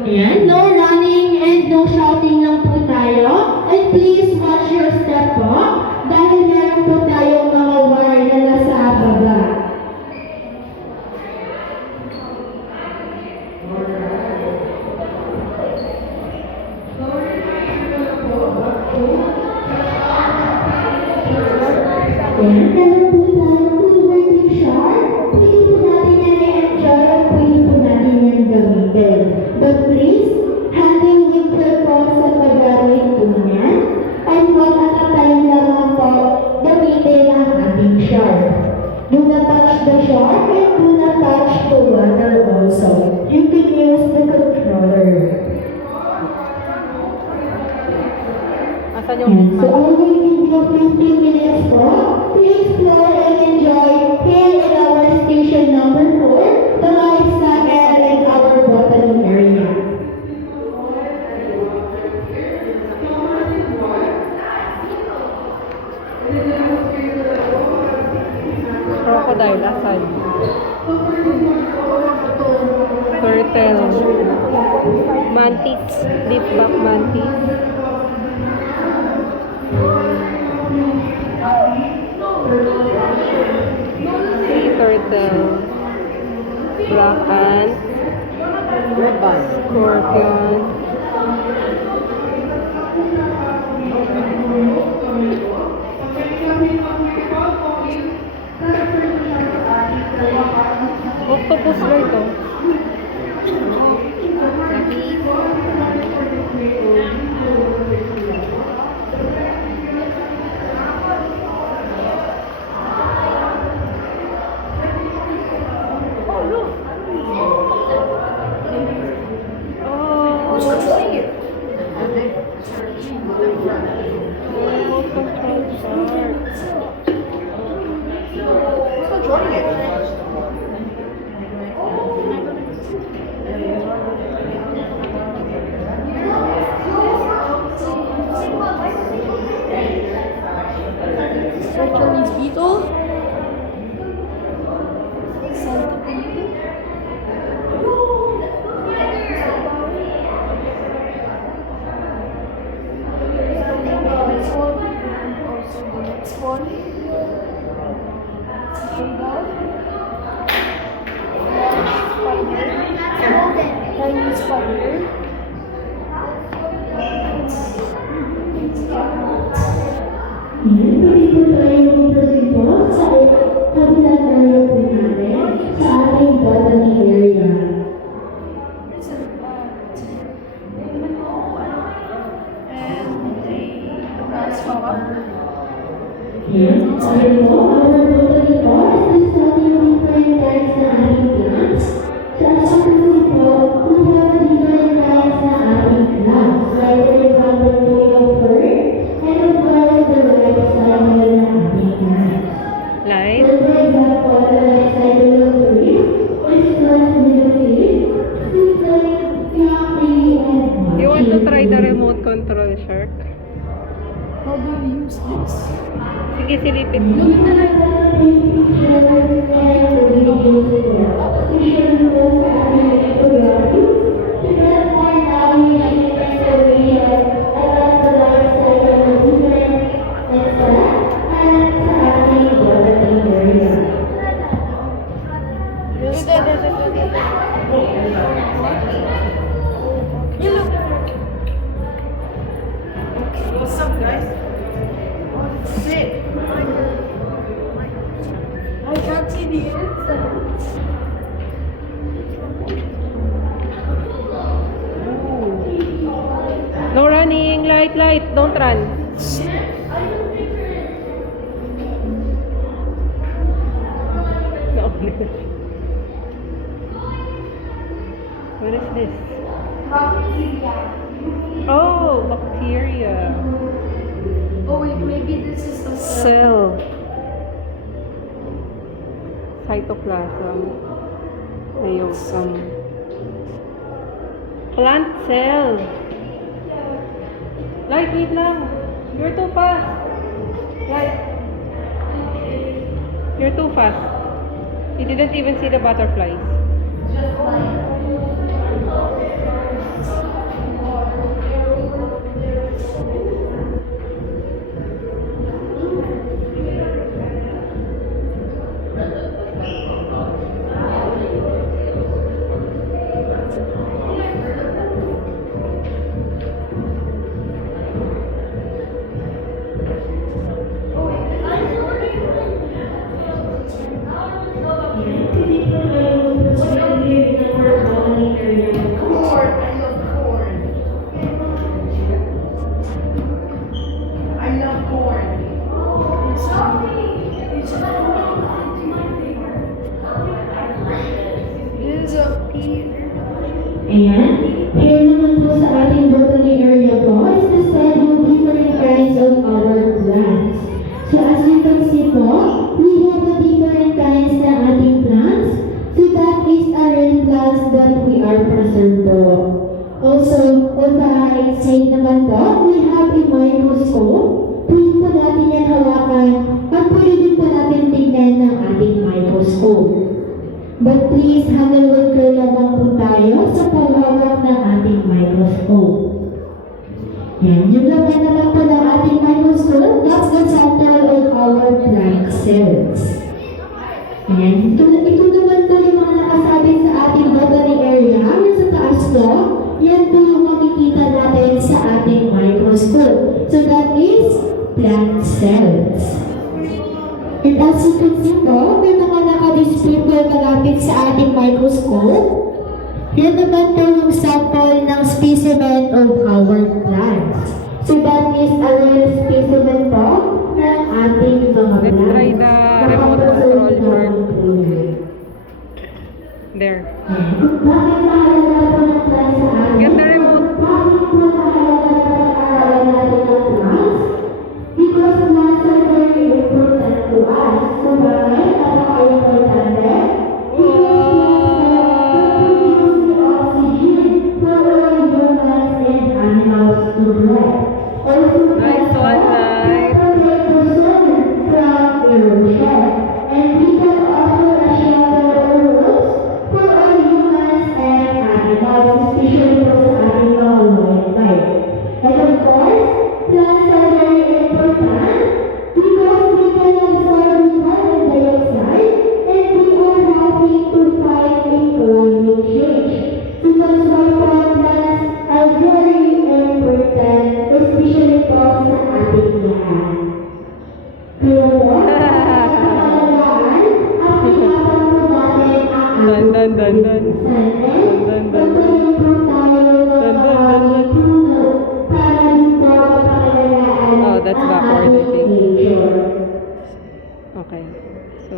Ayan, no running and no shouting lang po tayo. And please watch your step po. Dahil meron po tayong mga wire na nasa baba. Ayan, meron po tayong working sharp. Pwede po natin yan i-enjoy at pwede po natin yan gamitin. But please, handle with purpose sa pag-gawin po niyan. And one at a time lamang po gamitin ang ating sharp. Do not touch the sharp and do not touch the water also. You can use the controller. Asan yung So, only need you 15 minutes po to explore and enjoy here in our station number 4, the livestock area and our botany area. crocodile? Asan? Turtle. Mantis. Deepback mantis. Sea turtle. Black ant. Scorpion. Octopus ba ito? Hercules beetle, centipede, also the next one, seagull, tiny spider, Ayan, pwede po tayong proceed po sa kabilang area po natin sa ating botany area. there's a bat, and a grasshopper. Ayan, sabi po, our botany po is to study different types na ating plants. Sa assumption po, we have different types na ating plants. Like for example po yung fern, and of course the life cycle na ating plants. Live? So for example, the life cycle of trees is first with the seed, seedling, young and You want to try the remote control, Shark? How do we use this? Sige, silipin mo. Look at that. What's up, guys? Sit. I can't see the inside. No running. Light, light. Don't run. No. What is this? Oh, bacteria. Oh wait, maybe this is a Cell. Cytoplasm. Iosum. Plant cell. Light, wait lang. You're too fast. Light. You're too fast. You didn't even see the butterflies. And here naman po sa ating botany area po is to study different kinds of our plants. So as you can see po, we have a different kinds na ating plants. So that is our plants that we are preserved po. Also, on the right side naman po, we have a microscope. Pwede po natin yan hawakan at pwede din po natin tingnan ng ating microscope. But please, handle care lamang po tayo sa paghawak ng ating microscope. Yan, yung laman naman po ng ating microscope, that's the sample of our plant cells. Yan, ito naman po yung mga nakasabit sa ating botany area, yung sa taas po, yan po yung makikita natin sa ating microscope. So that is plant cells. And as you can see po, may mga nakadisplay po malapit sa ating microscope. Yan naman po yung sample ng specimen of our plants. So that is a real specimen po ng ating mga plants. Let's try the remote control shark. There. Bakit mahalaga po ng plants sa atin? Get the remote. Bakit po mahalaga po ang aralan natin ng plants? Because plants are very important to us. So bakit? Napaka-importante? Because plants produce the oxygen for all humans and animals to breathe. Also, Nice one, nice. protect the soil from erosion. And we can offer a shelter or roof for all humans and animals, especially for sa ating mga wildlife. And of course, plants are very important because they can absorb carbon dioxide and they are helping to fight a climate change. So that's why plants are very important, especially po sa ating lahat. Kaya po, pangalagaan at pinapang po natin ang Dun, dun, dun, dun. Dun, dun, dun. Oh, that's backward, I think. Okay. So,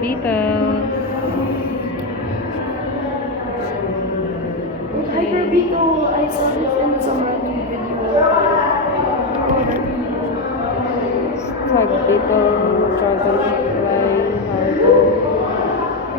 details. Hyper Beetle, I saw this in some random video. Tag beetle, dragon fly, harbor,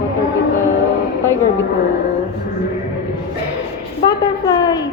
water beetle, tiger beetle, butterflies.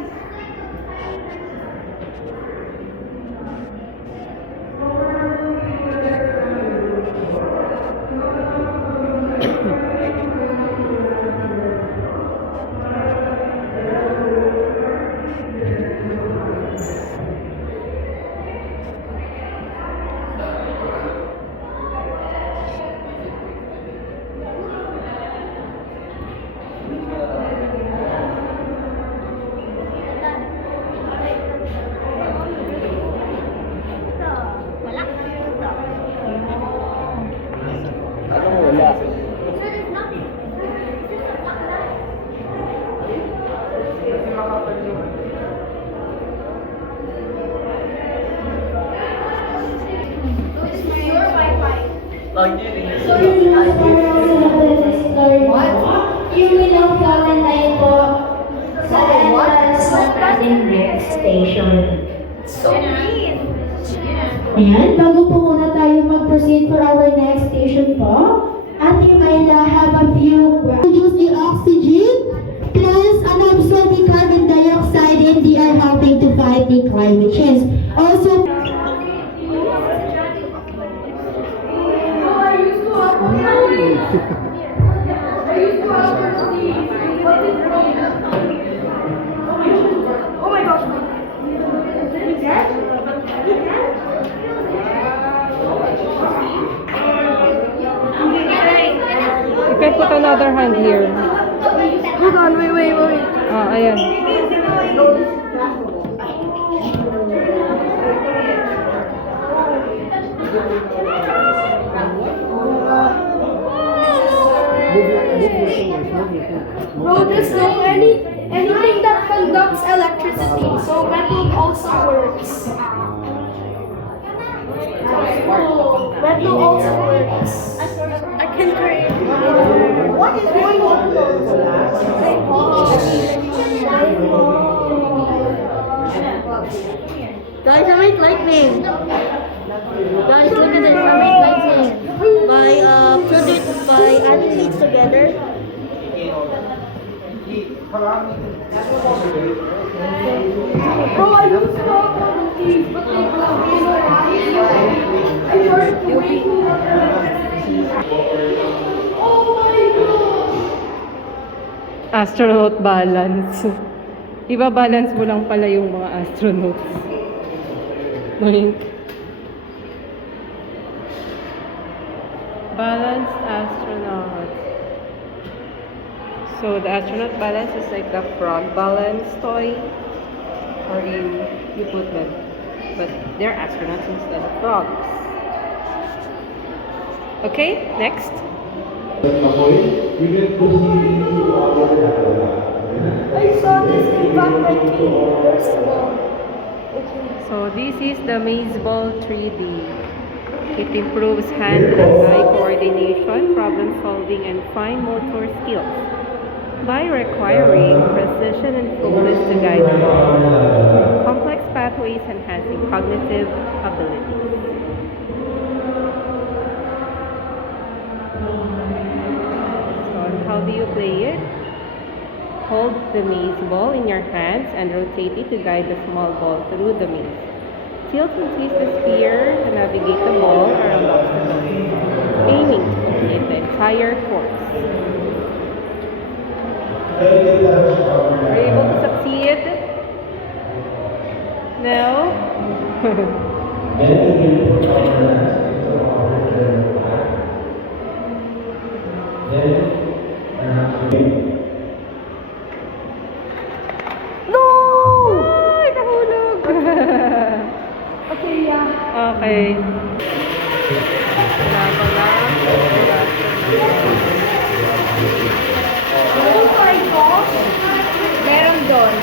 You will now Valentine po sa entrance ng ating next station. So mean. Ayan, bago po muna tayo mag-proceed for our next station po, Ate Myla have a few produce the oxygen, plus unabsorb the carbon dioxide, and they are helping to fight the climate change. Also, Oh my gosh. You can put another hand here. Hold on, wait. Ah, ayan. Bro, there's no anything that conducts electricity, so metal also works. Metal also works. I can create. What is going on? Guys, I make lightning. Guys, look at this. I make lightning by adding these together. Bro, I used to know how to teach, but they blocked me. I started to wait. Oh my gosh! Astronaut balance. Iba-balance mo lang pala yung mga astronauts. Link. Balanced astronaut. So the astronaut balance is like the frog balance toy. Or you put them. But they're astronauts instead of frogs. Okay, next. I saw this in back my team. First of all. Okay. So this is the Maze Ball 3D. It improves hand and eye coordination, problem solving, and fine motor skills by requiring precision and focus to guide the ball. Complex pathways enhancing cognitive abilities. So how do you play it? Hold the maze ball in your hands and rotate it to guide the small ball through the maze. Tilt and twist the sphere to navigate the ball around obstacles, aiming to complete the entire course. Are you able to succeed? No? Ay, nahulog! Okay, yeah. Okay. Wala pa lang. Oh my gosh! Meron doon.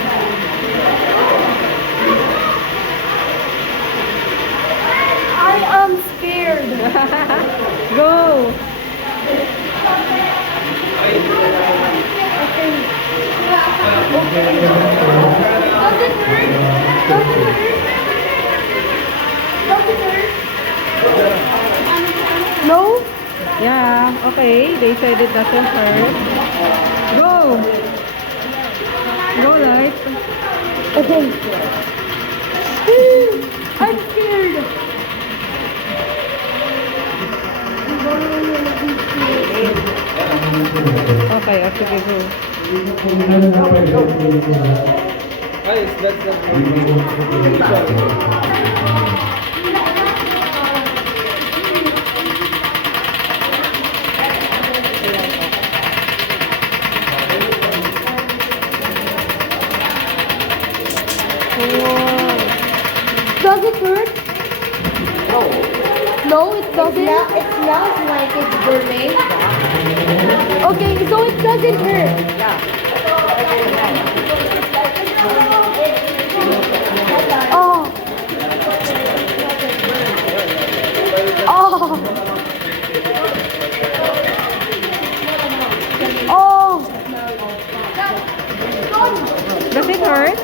I am scared. Go! Okay. Does it hurt? Does it hurt? Does it hurt? No? Yeah, okay. They said it doesn't hurt. Go! Go, Light. Okay. I'm scared. Okay, sige, go. Guys, that's the Does it hurt? No, it doesn't. It smells like it's burning. Okay, so it doesn't hurt. Oh. Oh. Oh. Does it hurt?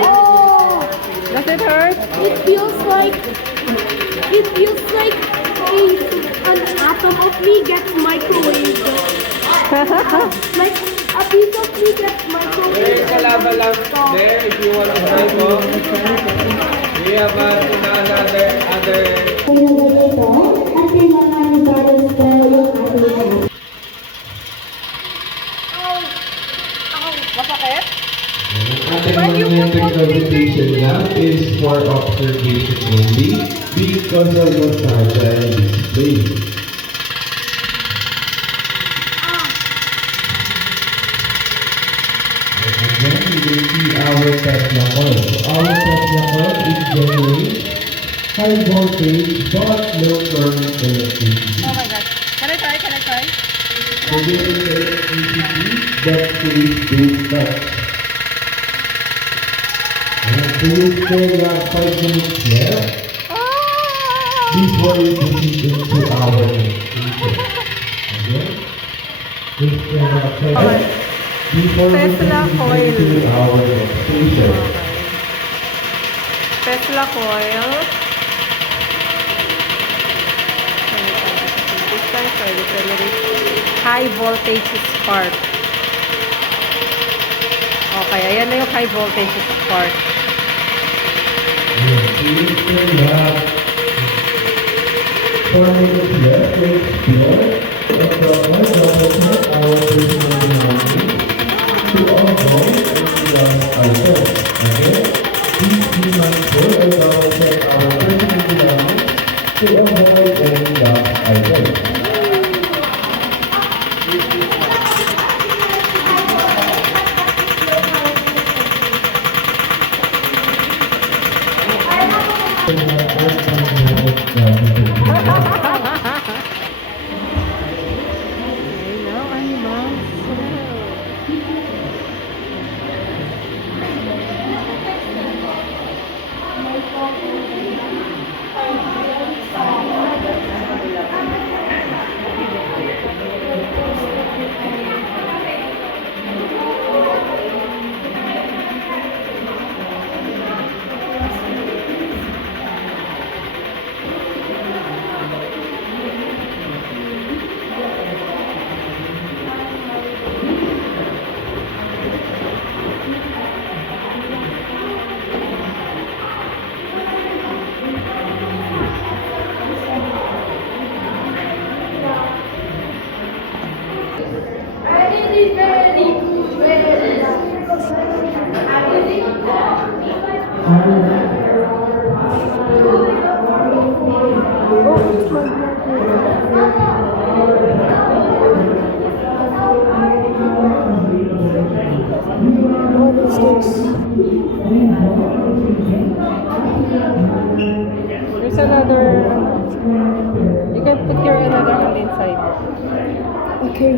Oh. Does it hurt? It feels like an atom of me gets microwaved. Like a piece of me gets microwaved. There's a lava lamp there if you want to try po. We have another Pinagay ito at kailangan i-balance ko yung ating Electromagnetic levitation lamp is for observation only because of the fragile display. And then will see our Tesla coil. Our Tesla coil is generates high voltage but low current electricity. Oh my God. Can I try? Producing electricity that saves 2 watts. And so you still have 5 minutes left before we proceed into our next station. Okay? We still have 5 minutes before we Tesla proceed coil. into our next station. Tesla coil. This time for the generate high voltage spark. Okay, ayan na yung high voltage spark. Yes, we still have 4 minutes left to explore the proper double-check our personal belongings to avoid any lost items. Okay? Please be mindful and double-check our personal belongings to avoid any lost items. Hello, animals. There's another. You can put your another hand inside. Okay.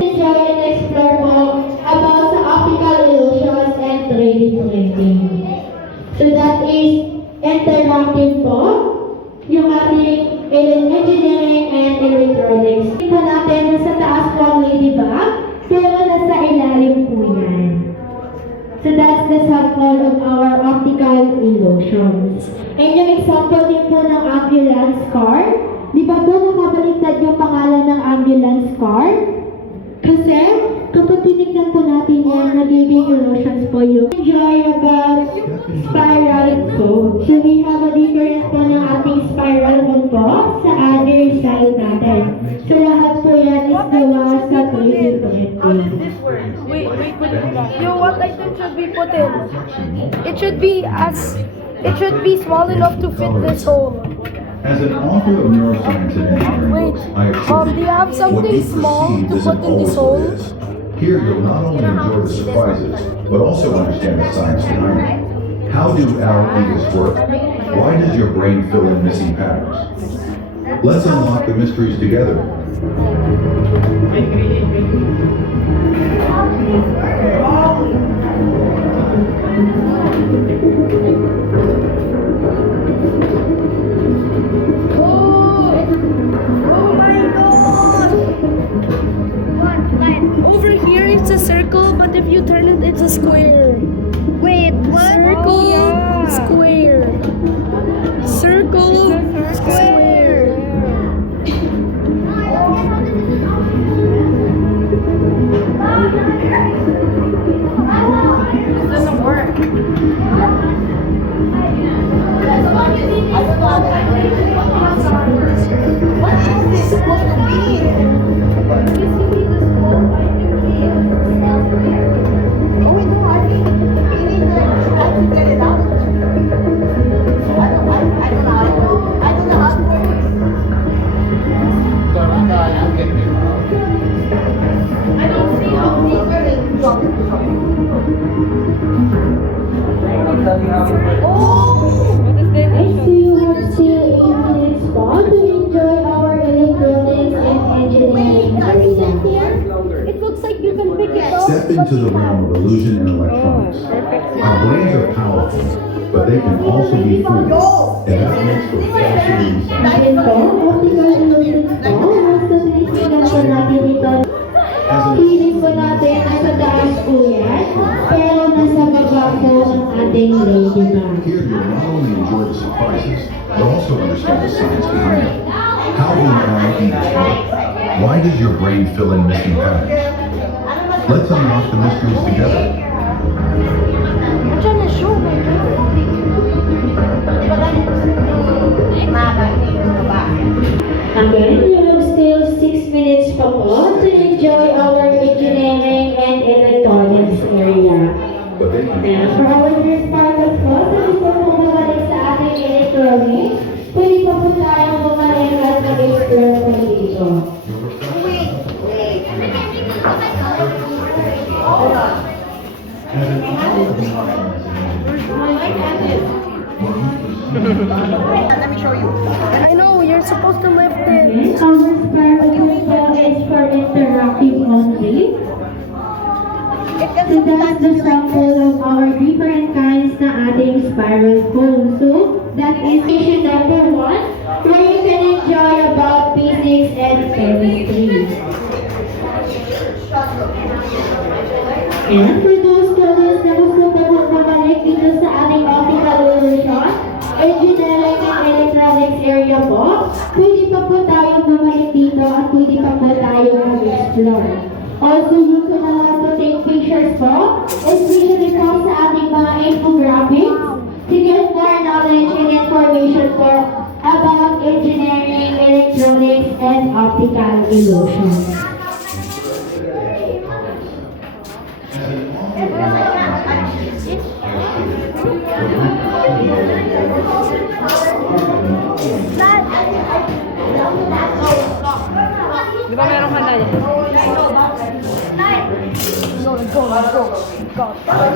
Enjoy and explore po about sa optical illusions and 3D printing. So that is interactive po, yung ating engineering and electronics. Po natin nasa taas po ang ladybug, pero nasa ilalim po yan. So that's the sample of our optical illusions. And yung example din po ng ambulance car, di ba po nakabaliktad yung pangalan ng ambulance car? Kasi kapag tinignan po natin yan, nagiging illusions po yung enjoyable spiral po. So we have a difference po ng ating spiral po sa other side natin. So lahat po yan is gawa sa 3D printing. Wait. Yo, what item should we put in? It should be small enough to fit this hole. As an author of neuroscience and engineering Wait, books, I have do you have something small to put in this hole? Here you'll not only enjoy the surprises, but also understand the science behind it. How do LEDs work? Why does your brain fill in missing patterns? Let's unlock the mysteries together. Oh my god! Over here it's a circle, but if you turn it, it's a square. Wait, Circle, square. Circle, square. Doesn't work. What is this supposed to be? What is the I see you have still 8 minutes more to enjoy our electronics and engineering area. It looks like you can pick it up. Step into the realm of illusion and electronics. perfect. Our brains are powerful, but they can also be fooled, and that makes for fascinating science. Ito, optical illusion po. Nasa tinisigan po natin ito. As an Piling po natin nasa taas po yan, pero nasa baba po ang ating ladybug. Here you'll not only enjoy the surprises, but also understand the science behind it. How do LEDs work? Why does your brain fill in missing patterns? Let's unlock the mysteries together. I'm trying to show my Again, you have still 6 minutes pa po to enjoy our engineering and electronics area. But they can And for our first part of po, sabi po po bumalik sa ating electronics, pwede pa po tayong bumalik at mag-explore po dito. Let me show you. I know, you're supposed to lift it. Our spiral po is for interactive only. So that's the sample of our different kinds na ating spiral cone. So that is station number 1, where you can enjoy about physics and chemistry. And for those students na gusto po bumalik dito sa ating optical illusion, engineering and electronics area po, pwede pa po tayong bumalik dito at pwede pa po tayong mag-explore. Also, you can allow to take pictures po, especially po sa ating mga infographics, to get more knowledge and information po about engineering, electronics, and optical illusion. Di ba meron ka na yan? Go, go, go, go.